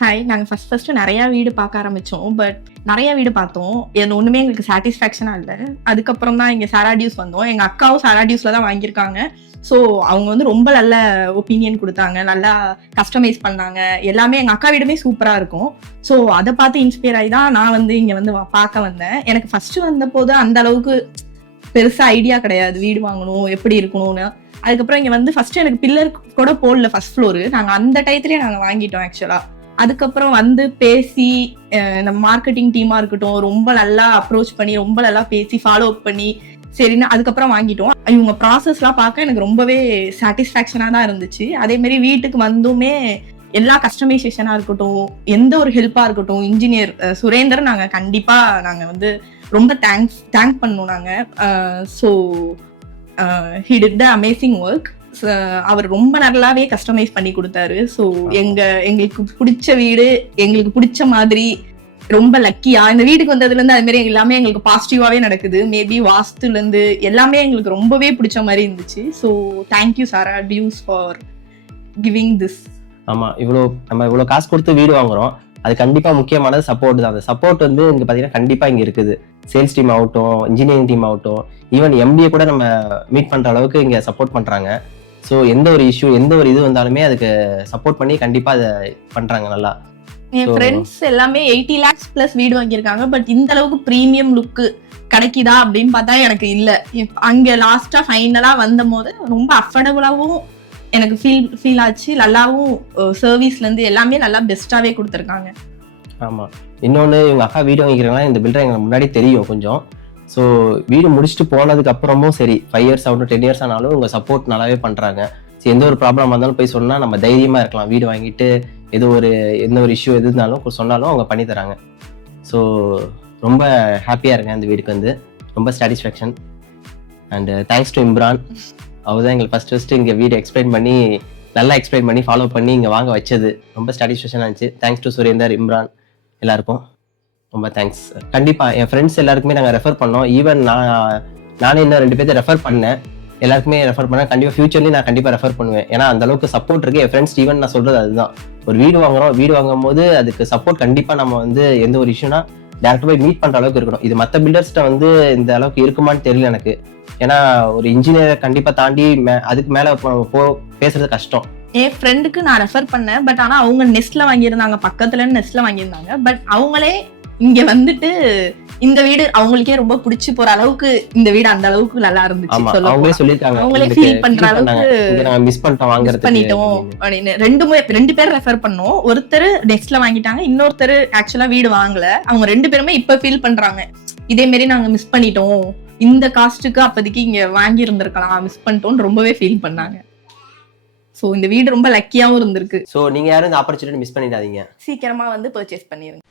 Hi. நாங்கள் first நிறையா வீடு பார்க்க ஆரம்பித்தோம். பட் நிறையா வீடு பார்த்தோம். இது ஒன்றுமே எங்களுக்கு சாட்டிஸ்ஃபேக்ஷனாக இல்லை. அதுக்கப்புறம் தான் இங்கே சாராடியூஸ் வந்தோம். எங்கள் அக்காவும் சாராடியூஸில் தான் வாங்கியிருக்காங்க. ஸோ அவங்க வந்து ரொம்ப நல்ல ஒப்பீனியன் கொடுத்தாங்க, நல்லா கஸ்டமைஸ் பண்ணாங்க. எல்லாமே எங்கள் அக்கா வீடுமே சூப்பராக இருக்கும். ஸோ அதை பார்த்து இன்ஸ்பயர் ஆகி தான் நான் வந்து இங்கே வந்து பார்க்க வந்தேன். எனக்கு ஃபர்ஸ்ட் வந்த போது அந்த அளவுக்கு பெருசாக ஐடியா கிடையாது, வீடு வாங்கணும் எப்படி இருக்கணும்னு. அதுக்கப்புறம் இங்கே வந்து ஃபர்ஸ்ட் எனக்கு பில்லர் கூட போடல ஃபர்ஸ்ட் ஃப்ளோரு. நாங்கள் அந்த டயத்துலேயே நாங்கள் வாங்கிட்டோம் ஆக்சுவலாக. அதுக்கப்புறம் வந்து பேசி நம்ம மார்க்கெட்டிங் டீமா இருக்கட்டும், ரொம்ப நல்லா அப்ரோச் பண்ணி ரொம்ப நல்லா பேசி ஃபாலோ அப் பண்ணி சரின்னு அதுக்கப்புறம் வாங்கிட்டோம். இவங்க ப்ராசஸ்லாம் பார்க்க எனக்கு ரொம்பவே சாட்டிஸ்ஃபேக்ஷனாக தான் இருந்துச்சு. அதே மாதிரி வீட்டுக்கு வந்துமே எல்லா கஸ்டமைசேஷனாக இருக்கட்டும், எந்த ஒரு ஹெல்ப்பாக இருக்கட்டும், இன்ஜினியர் சுரேந்தர் நாங்கள் வந்து ரொம்ப தேங்க் பண்ணோம் நாங்கள். So he did the amazing work. அவர் ரொம்ப நல்லாவே கஸ்டமைஸ் பண்ணி கொடுத்தாரு. ஸோ எங்களுக்கு பிடிச்ச வீடு, எங்களுக்கு பிடிச்ச மாதிரி ரொம்ப லக்கியா இந்த வீட்டுக்கு வந்ததுலேருந்து அது மாதிரி எல்லாமே எங்களுக்கு பாசிட்டிவாவே நடக்குது. மேபி வாஸ்துலேருந்து எல்லாமே எங்களுக்கு ரொம்பவே பிடிச்ச மாதிரி இருந்துச்சு. ஸோ தேங்க்யூ சாராடியூஸ் ஃபார் கிவிங் திஸ். ஆமாம், நம்ம இவ்வளோ காசு கொடுத்து வீடு வாங்குறோம், அது கண்டிப்பாக முக்கியமானது சப்போர்ட் தான். அந்த சப்போர்ட் வந்து இங்கே பார்த்தீங்கன்னா கண்டிப்பாக இங்கே இருக்குது. சேல்ஸ் டீம் ஆகட்டும், இன்ஜினியரிங் டீம் ஆகட்டும், ஈவன் எம்பிஏ கூட நம்ம மீட் பண்ணுற அளவுக்கு இங்கே சப்போர்ட் பண்ணுறாங்க. ஸோ எந்த ஒரு இஷ்யூ, எந்த ஒரு இது வந்தாலுமே அதுக்கு சப்போர்ட் பண்ணி கண்டிப்பாக அதை பண்ணுறாங்க நல்லா. என் ஃப்ரெண்ட்ஸ் எல்லாமே 80 lakhs ப்ளஸ் வீடு வாங்கியிருக்காங்க. பட் இந்த அளவுக்கு ப்ரீமியம் லுக்கு கிடைக்குதா அப்படின்னு பார்த்தா எனக்கு இல்லை. அங்கே லாஸ்ட்டாக ஃபைனலாக வந்த போது ரொம்ப அஃபோர்டபுளாகவும் எனக்கு ஃபீல் ஆச்சு. நல்லாவும் சர்வீஸ்லேருந்து எல்லாமே நல்லா பெஸ்ட்டாகவே கொடுத்துருக்காங்க. ஆமாம், இன்னொன்று இவங்க அக்கா வீடு வாங்கிக்கிறாங்கன்னா இந்த பில்டர் எங்களுக்கு முன்னாடி தெரியும் கொஞ்சம். ஸோ வீடு முடிச்சுட்டு போனதுக்கு அப்புறமும் சரி, 5 years ஆகட்டும் 10 years ஆனாலும் உங்கள் சப்போர்ட் நல்லாவே பண்ணுறாங்க. ஸோ எந்த ஒரு ப்ராப்ளம் வந்தாலும் போய் சொன்னால் நம்ம தைரியமாக இருக்கலாம். வீடு வாங்கிட்டு எந்த ஒரு இஷ்யூ எது இருந்தாலும் சொன்னாலும் அவங்க பண்ணி தராங்க. ஸோ ரொம்ப ஹாப்பியாக இருக்கேன் இந்த வீட்டுக்கு வந்து, ரொம்ப satisfaction. And thanks to Imran. அவர் தான் எங்களுக்கு ஃபஸ்ட்டு இங்கே வீடு நல்லா எக்ஸ்பிளைன் பண்ணி ஃபாலோ பண்ணி இங்கே வாங்க வச்சது. ரொம்ப சாட்டிஸ்ஃபேக்ஷனாக இருந்துச்சு. தேங்க்ஸ் டு சுரேந்தர், இம்ரான் எல்லாருக்கும் ரொம்ப தேங்க்ஸ். கண்டிப்பாக என் ஃப்ரெண்ட்ஸ் எல்லாருக்குமே நாங்கள் ரெஃபர் பண்ணோம். ஈவன் நானே இன்னும் 2 பேர்த்தை ரெஃபர் பண்ணேன். எல்லாருக்குமே ரெஃபர் பண்ணேன். கண்டிப்பாக ஃபியூச்சர்லேயும் நான் கண்டிப்பாக ரெஃபர் பண்ணுவேன். ஏன்னா அந்த அளவுக்கு சப்போர்ட் இருக்குது என் ஃப்ரெண்ட்ஸ். ஈவன் நான் சொல்கிறது அதுதான், ஒரு வீடு வாங்கும் போது அதுக்கு சப்போர்ட் கண்டிப்பாக நம்ம வந்து எந்த ஒரு இஷ்யூனா டேரக்டாக போய் மீட் பண்ணுற அளவுக்கு இருக்கணும். இது மற்ற பில்டர்ஸ்கிட்ட வந்து இந்த அளவுக்கு இருக்குமான்னு தெரியல எனக்கு. ஏன்னா ஒரு இன்ஜினியரை கண்டிப்பாக தாண்டி அதுக்கு மேலே பேசுறது கஷ்டம். என் ஃப்ரெண்டுக்கு நான் ரெஃபர் பண்ணேன். பட் ஆனால் அவங்க நெஸ்ட்ல வாங்கியிருந்தாங்க, பக்கத்துல நெஸ்ட்ல வாங்கியிருந்தாங்க. பட் அவங்களே இங்க வந்துட்டு இந்த வீடு அவங்களுக்கே ரொம்ப பிடிச்சி போற அளவுக்கு இந்த வீடு அந்த அளவுக்கு நல்லா இருந்துச்சு. அவங்களே ஃபீல் பண்ற அளவுக்கு மிஸ் பண்ணிட்டோம் அப்படின்னு 2 பேர் ரெஃபர் பண்ணோம். ஒருத்தர் நெக்ஸ்ட்ல வாங்கிட்டாங்க, இன்னொருத்தர் ஆக்சுவலா வீடு வாங்கல. அவங்க 2 பேருமே இப்ப ஃபீல் பண்றாங்க, இதே மாதிரி நாங்க மிஸ் பண்ணிட்டோம், இந்த காஸ்ட்டுக்கு அப்போதைக்கு இங்க வாங்கி இருந்திருக்கலாம், மிஸ் பண்ணிட்டோம்னு ரொம்பவே ஃபீல் பண்ணாங்க. ஸோ இந்த வீடு ரொம்ப லக்கியாவும் இருந்திருக்கு. ஸோ நீங்க யாரும் இந்த ஆப்பர்ச்சுனிட்டி மிஸ் பண்ணிடாதீங்க, சீக்கிரமா வந்து பர்ச்சேஸ் பண்ணிருங்க.